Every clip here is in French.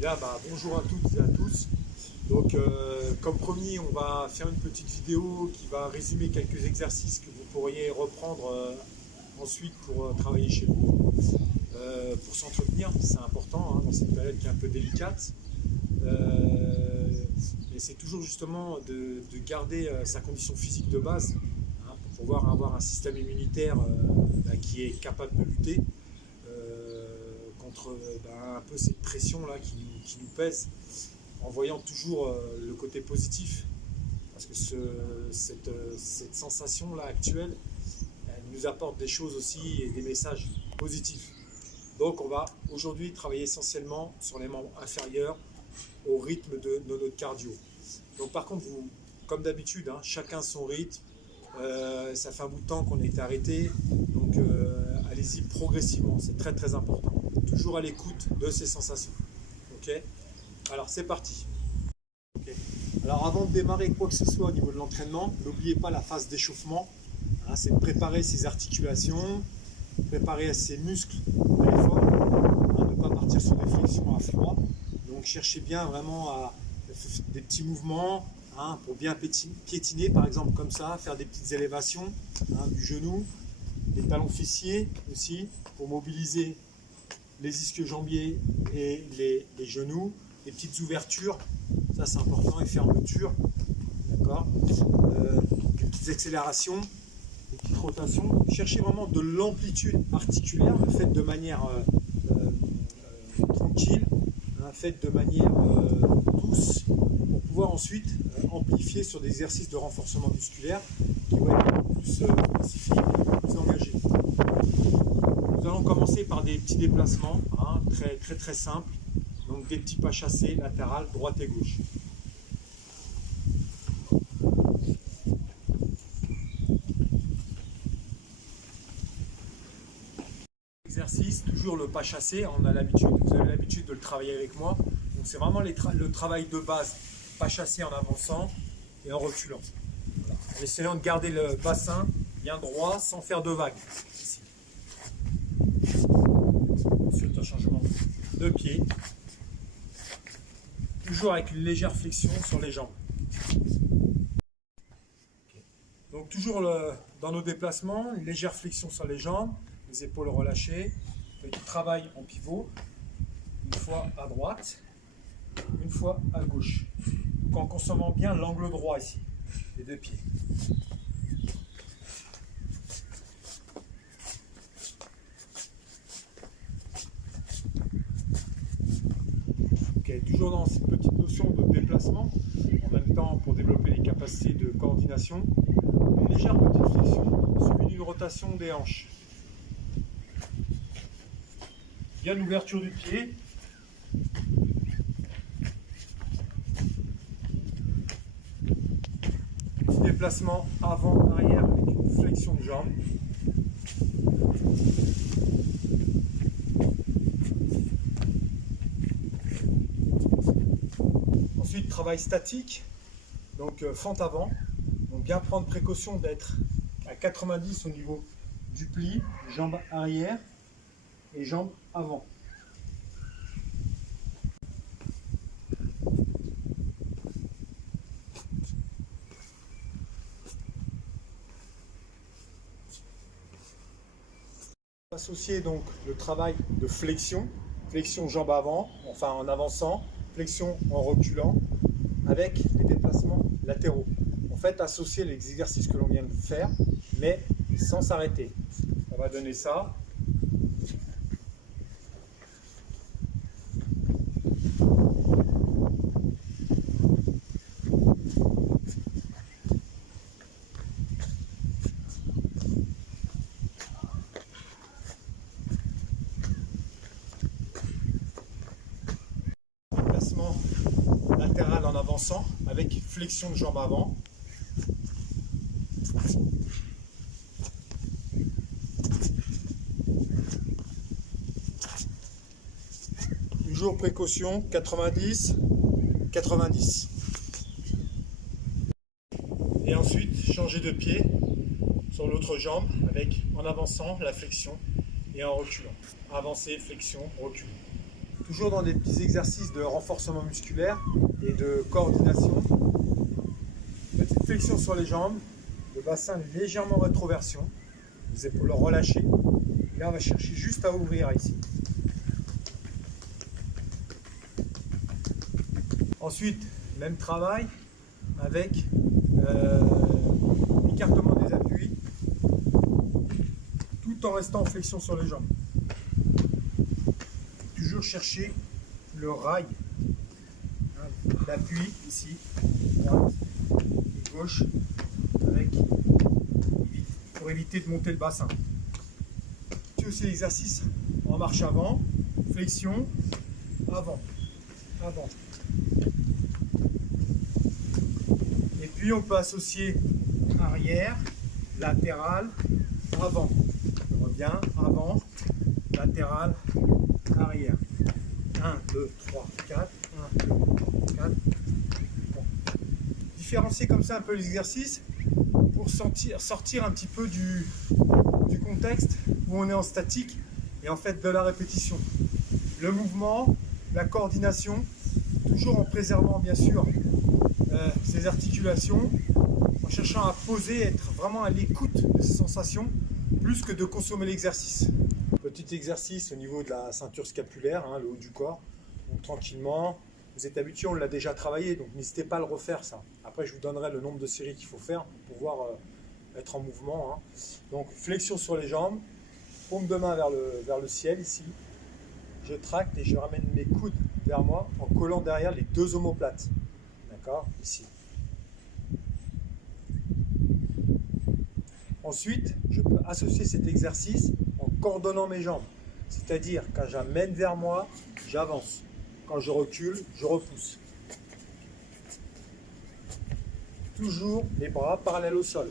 Bien, bonjour à toutes et à tous. Donc, comme promis, on va faire une petite vidéo qui va résumer quelques exercices que vous pourriez reprendre ensuite pour travailler chez vous. Pour s'entretenir, c'est important dans cette période qui est un peu délicate. Et c'est toujours justement de garder sa condition physique de base pour pouvoir avoir un système immunitaire qui est capable de lutter contre un peu cette pression là qui nous pèse, en voyant toujours le côté positif, parce que cette sensation là actuelle, elle nous apporte des choses aussi et des messages positifs. Donc on va aujourd'hui travailler essentiellement sur les membres inférieurs au rythme de notre cardio. Donc par contre, vous, comme d'habitude, chacun son rythme. Ça fait un bout de temps qu'on a été arrêté, donc allez-y progressivement, c'est très très important. Toujours à l'écoute de ces sensations. Ok. Alors c'est parti. Okay. Alors avant de démarrer quoi que ce soit au niveau de l'entraînement, n'oubliez pas la phase d'échauffement. C'est de préparer ses articulations, préparer ses muscles à l'effort, ne pas partir sur des flexions à froid. Donc cherchez bien vraiment à des petits mouvements pour bien piétiner, par exemple comme ça, faire des petites élévations du genou, des talons fessiers aussi, pour mobiliser les ischio-jambiers et les genoux, des petites ouvertures, ça c'est important, et fermetures, d'accord, des petites accélérations, des petites rotations. Cherchez vraiment de l'amplitude articulaire, faites de manière tranquille, faites de manière douce, pour pouvoir ensuite amplifier sur des exercices de renforcement musculaire qui vont être plus spécifiques, plus engagés. Nous allons commencer par des petits déplacements, très très très simples, donc des petits pas chassés latérales, droite et gauche. Exercice, toujours le pas chassé, on a l'habitude, vous avez l'habitude de le travailler avec moi, donc c'est vraiment le travail de base, pas chassé en avançant et en reculant. Voilà. En essayant de garder le bassin bien droit sans faire de vagues. Ici. Ensuite un changement de pied, toujours avec une légère flexion sur les jambes. Donc toujours dans nos déplacements, une légère flexion sur les jambes, les épaules relâchées, petit travail en pivot, une fois à droite, une fois à gauche. Donc en consommant bien l'angle droit ici, les deux pieds. Okay, toujours dans cette petite notion de déplacement, en même temps pour développer les capacités de coordination, une légère petite flexion suivie d'une rotation des hanches. Bien l'ouverture du pied. Petit déplacement avant-arrière avec une flexion de jambe. Ensuite, travail statique, donc fente avant. Donc bien prendre précaution d'être à 90 au niveau du pli, jambe arrière et jambe avant. Associer donc le travail de flexion, flexion jambe avant, enfin en avançant, flexion en reculant, avec les déplacements latéraux. En fait, associer les exercices que l'on vient de faire, mais sans s'arrêter. On va donner ça. Latéral en avançant avec flexion de jambe avant. Toujours précaution, 90, 90. Et ensuite, changer de pied sur l'autre jambe avec en avançant la flexion et en reculant. Avancer, flexion, recul. toujours dans des petits exercices de renforcement musculaire et de coordination. Petite flexion sur les jambes, le bassin légèrement rétroversion, les épaules relâchées. Là, on va chercher juste à ouvrir ici. Ensuite, même travail avec l'écartement des appuis, tout en restant en flexion sur les jambes. Toujours chercher le rail, l'appui ici, droite et gauche, pour éviter de monter le bassin. C'est aussi l'exercice en marche avant, flexion, avant, avant. Et puis on peut associer arrière, latéral, avant. On revient, avant, latéral, arrière. 1, 2, 3, 4. 1, 2, 3, 4. Bon. Différencier comme ça un peu les exercices pour sortir un petit peu du contexte où on est en statique et en fait de la répétition. Le mouvement, la coordination, toujours en préservant bien sûr ses articulations, en cherchant à poser, être vraiment à l'écoute de ses sensations, plus que de consommer l'exercice. Petit exercice au niveau de la ceinture scapulaire, le haut du corps. Donc tranquillement, vous êtes habitué, on l'a déjà travaillé, donc n'hésitez pas à le refaire ça. Après je vous donnerai le nombre de séries qu'il faut faire pour pouvoir être en mouvement. Donc flexion sur les jambes, paume de main vers le ciel ici. Je tracte et je ramène mes coudes vers moi en collant derrière les deux omoplates. D'accord, ici. Ensuite, je peux associer cet exercice en coordonnant mes jambes. C'est-à-dire, quand j'amène vers moi, j'avance. Quand je recule, je repousse. Toujours les bras parallèles au sol.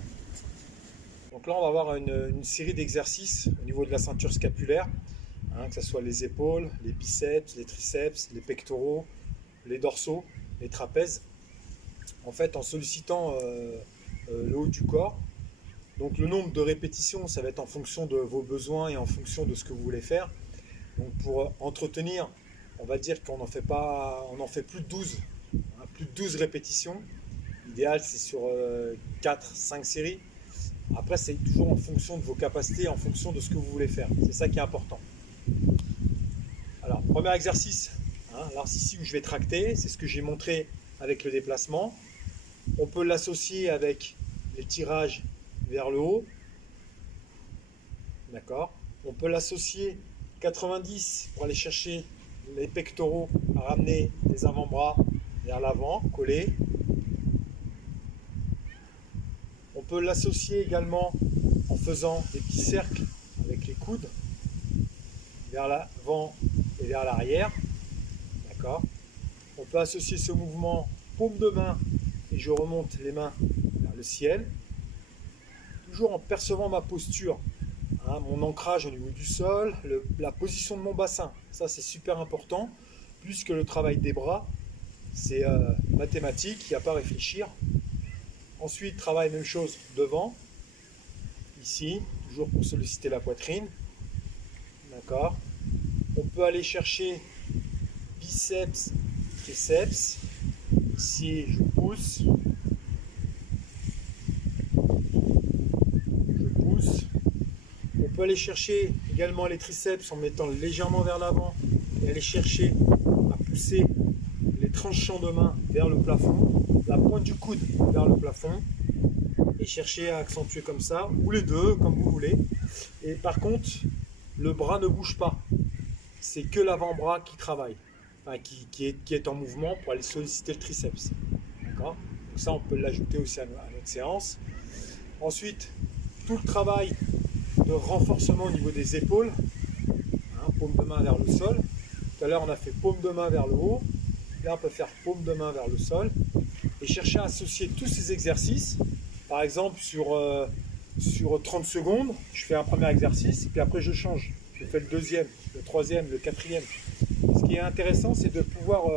Donc là, on va avoir une série d'exercices au niveau de la ceinture scapulaire, que ce soit les épaules, les biceps, les triceps, les pectoraux, les dorsaux, les trapèzes. En fait, en sollicitant le haut du corps. Donc le nombre de répétitions, ça va être en fonction de vos besoins et en fonction de ce que vous voulez faire. Donc pour entretenir, on va dire qu'on n'en fait plus de 12, plus de 12 répétitions. L'idéal c'est sur 4-5 séries. Après c'est toujours en fonction de vos capacités, en fonction de ce que vous voulez faire. C'est ça qui est important. Alors premier exercice, l'exercice où je vais tracter, c'est ce que j'ai montré avec le déplacement. On peut l'associer avec les tirages vers le haut, d'accord. On peut l'associer 90 pour aller chercher les pectoraux, à ramener les avant-bras vers l'avant, collés. On peut l'associer également en faisant des petits cercles avec les coudes vers l'avant et vers l'arrière, d'accord. On peut associer ce mouvement paume de main et je remonte les mains vers le ciel. Toujours en percevant ma posture, mon ancrage au niveau du sol, la position de mon bassin. Ça, c'est super important, puisque le travail des bras, c'est mathématique, il n'y a pas à réfléchir. Ensuite, travail, même chose, devant, ici, toujours pour solliciter la poitrine. D'accord. On peut aller chercher biceps, triceps. Ici, je pousse. On peut aller chercher également les triceps en mettant légèrement vers l'avant et aller chercher à pousser les tranchants de main vers le plafond, la pointe du coude vers le plafond et chercher à accentuer comme ça, ou les deux, comme vous voulez. Et par contre, le bras ne bouge pas, c'est que l'avant-bras qui travaille, qui est en mouvement pour aller solliciter le triceps. D'accord ? Donc ça, on peut l'ajouter aussi à notre séance. Ensuite, tout le travail de renforcement au niveau des épaules, paume de main vers le sol. Tout à l'heure on a fait paume de main vers le haut, là on peut faire paume de main vers le sol et chercher à associer tous ces exercices. Par exemple sur 30 secondes, je fais un premier exercice et puis après je change, je fais le deuxième, le troisième, le quatrième. Ce qui est intéressant, c'est de pouvoir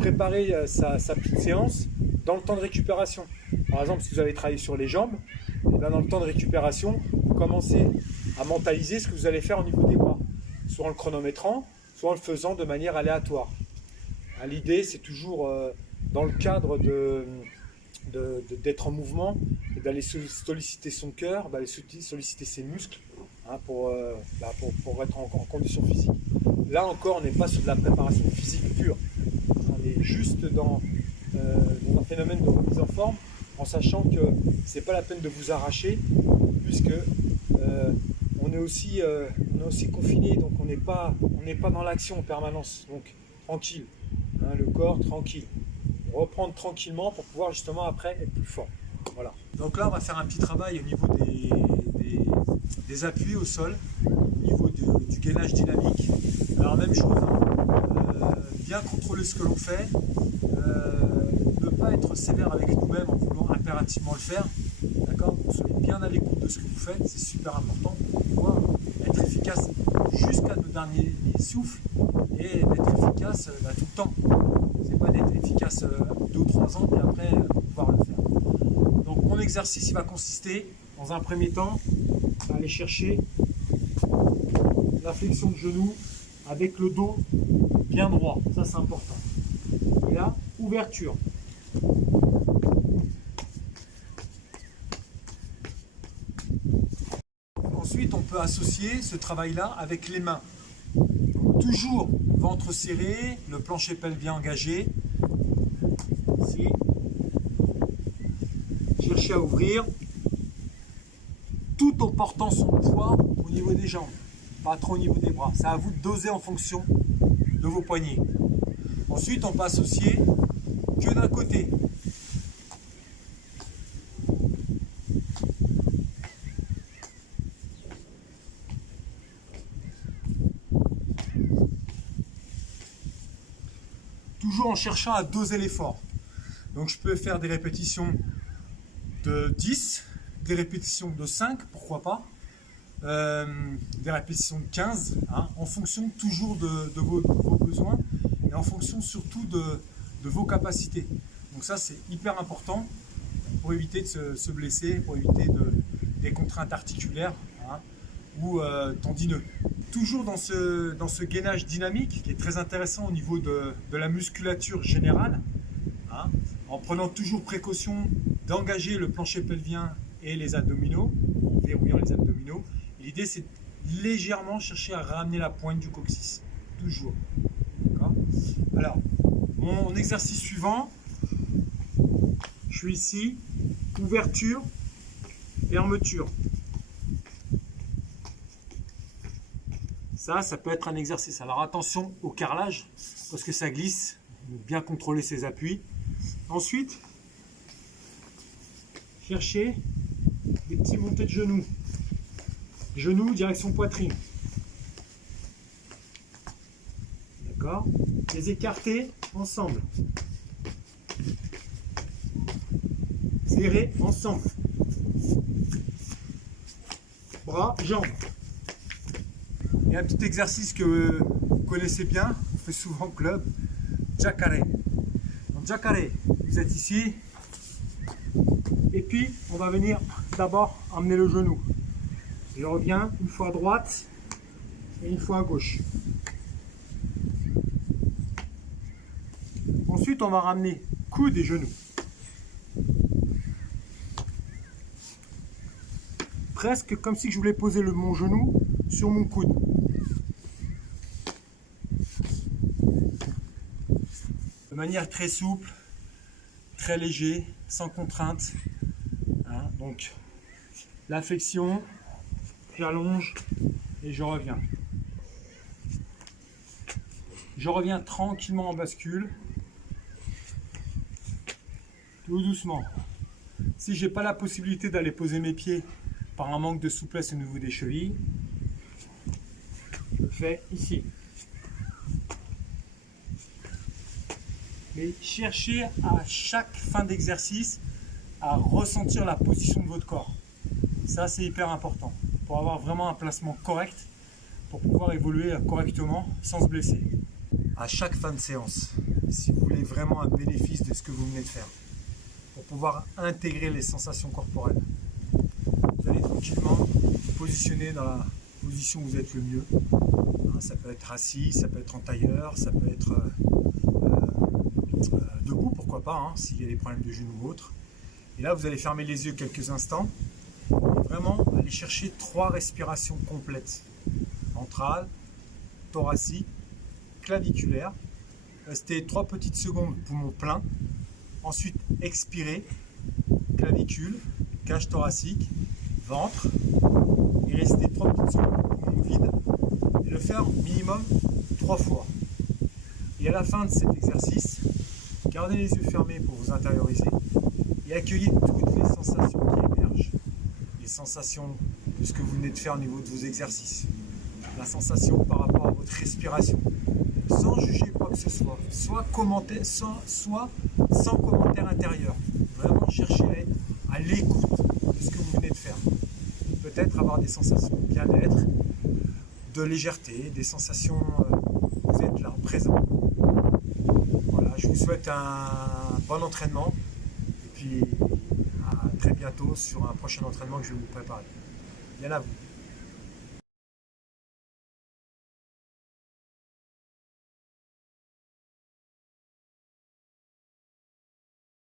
préparer sa petite séance dans le temps de récupération. Par exemple, si vous avez travaillé sur les jambes, et bien dans le temps de récupération, vous commencez à mentaliser ce que vous allez faire au niveau des bras, soit en le chronométrant, soit en le faisant de manière aléatoire. Hein, l'idée, c'est toujours dans le cadre d'être en mouvement et d'aller solliciter son cœur, d'aller solliciter ses muscles, hein, pour être en condition physique. Là encore, on n'est pas sur de la préparation physique pure. On est juste dans un phénomène de remise en forme, en sachant que c'est pas la peine de vous arracher, puisque on est aussi confiné, donc on n'est pas dans l'action en permanence, donc tranquille, hein, le corps tranquille. Reprendre tranquillement pour pouvoir justement après être plus fort. Voilà. Donc là, on va faire un petit travail au niveau des appuis au sol, au niveau du gainage dynamique. Alors même chose, hein, bien contrôler ce que l'on fait, ne pas être sévère avec nous-mêmes en voulant impérativement le faire. D'accord ? Vous soyez bien à l'écoute de ce que vous faites, c'est super important pour pouvoir être efficace jusqu'à nos derniers souffles et d'être efficace tout le temps. C'est pas d'être efficace 2 ou 3 ans et après pouvoir le faire. Donc mon exercice il va consister dans un premier temps à aller chercher la flexion de genou avec le dos bien droit, ça c'est important. Et là, ouverture. Ensuite, on peut associer ce travail-là avec les mains. Donc, toujours ventre serré, le plancher pelvien engagé. Ici. Cherchez à ouvrir tout en portant son poids au niveau des jambes, pas trop au niveau des bras. C'est à vous de doser en fonction de vos poignets. Ensuite, on peut associer que d'un côté. Toujours en cherchant à doser l'effort. Donc je peux faire des répétitions de 10, des répétitions de 5, pourquoi pas, des répétitions de 15, hein, en fonction toujours de vos besoins et en fonction surtout de vos capacités. Donc ça c'est hyper important pour éviter de se blesser, pour éviter des contraintes articulaires, hein, ou tendineux. Toujours dans ce gainage dynamique qui est très intéressant au niveau de la musculature générale, hein, en prenant toujours précaution d'engager le plancher pelvien et les abdominaux, en verrouillant les abdominaux. L'idée c'est de légèrement chercher à ramener la pointe du coccyx, toujours. Alors, mon exercice suivant, je suis ici, ouverture, fermeture. Ça peut être un exercice. Alors attention au carrelage, parce que ça glisse. Bien contrôler ses appuis. Ensuite, cherchez des petits montées de genoux. Genoux, direction poitrine. D'accord ? Les écarter ensemble. Serrer ensemble. Bras, jambes. Et un petit exercice que vous connaissez bien, on fait souvent au club, jacare. Donc jacare, vous êtes ici, et puis on va venir d'abord emmener le genou. Je reviens une fois à droite et une fois à gauche. Ensuite on va ramener coude et genou. Presque comme si je voulais poser mon genou sur mon coude. De manière très souple, très léger, sans contrainte. Hein, donc la flexion, j'allonge et je reviens. Je reviens tranquillement en bascule, tout doucement. Si j'ai pas la possibilité d'aller poser mes pieds par un manque de souplesse au niveau des chevilles, je le fais ici. Mais cherchez à chaque fin d'exercice à ressentir la position de votre corps. Ça, c'est hyper important pour avoir vraiment un placement correct, pour pouvoir évoluer correctement sans se blesser. À chaque fin de séance, si vous voulez vraiment un bénéfice de ce que vous venez de faire, pour pouvoir intégrer les sensations corporelles, vous allez tranquillement vous positionner dans position où vous êtes le mieux. Hein, ça peut être assis, ça peut être en tailleur, ça peut être debout, pourquoi pas, hein, s'il y a des problèmes de genoux ou autre. Et là, vous allez fermer les yeux quelques instants et vraiment aller chercher 3 respirations complètes. Ventrale, thoracique, claviculaire. Restez 3 petites secondes, poumon plein. Ensuite, expirez, clavicule, cage thoracique, ventre. Et restez 3 petites secondes, poumon vide. Et le faire minimum 3 fois. Et à la fin de cet exercice, gardez les yeux fermés pour vous intérioriser et accueillez toutes les sensations qui émergent. Les sensations de ce que vous venez de faire au niveau de vos exercices. La sensation par rapport à votre respiration. Sans juger quoi que ce soit. Soit sans commentaire intérieur. Vraiment chercher à être à l'écoute de ce que vous venez de faire. Peut-être avoir des sensations de bien-être, de légèreté, des sensations vous êtes là, présent. Voilà, je vous souhaite un bon entraînement et puis à très bientôt sur un prochain entraînement que je vais vous préparer. Bien à vous.